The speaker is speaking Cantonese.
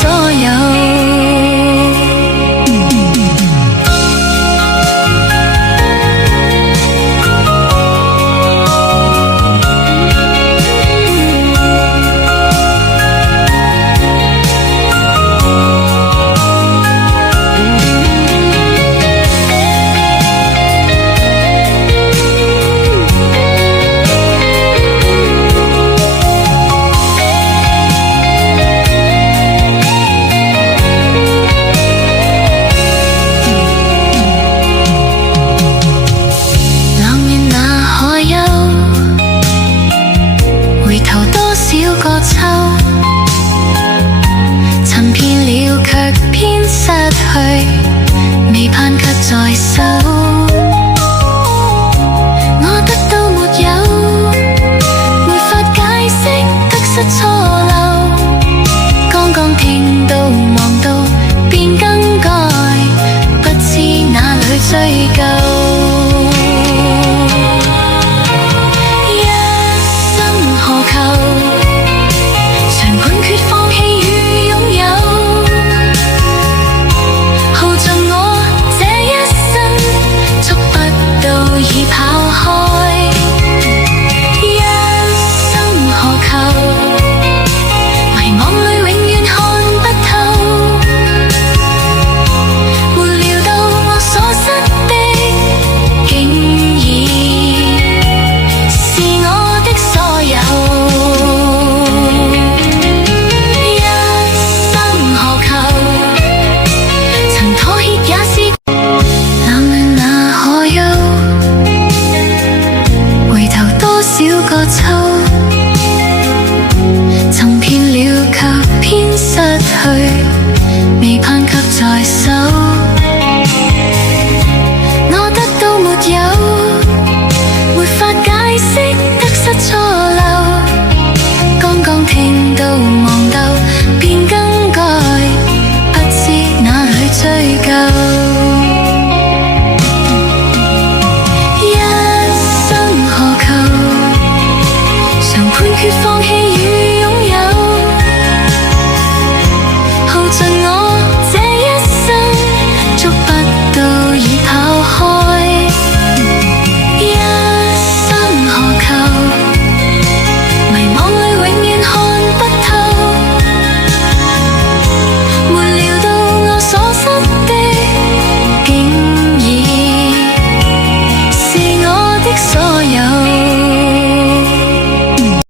所有。尋遍了卻偏失去，未盼及在手。我得到沒有，沒法解釋得失錯漏。剛剛聽到望到便更改，不知哪裏追究。尋遍了卻偏失去，未盼及在手。我得到沒有，沒法解釋得失錯漏。剛剛聽到望到便更改，不知哪裏追究。一生何求？常判決放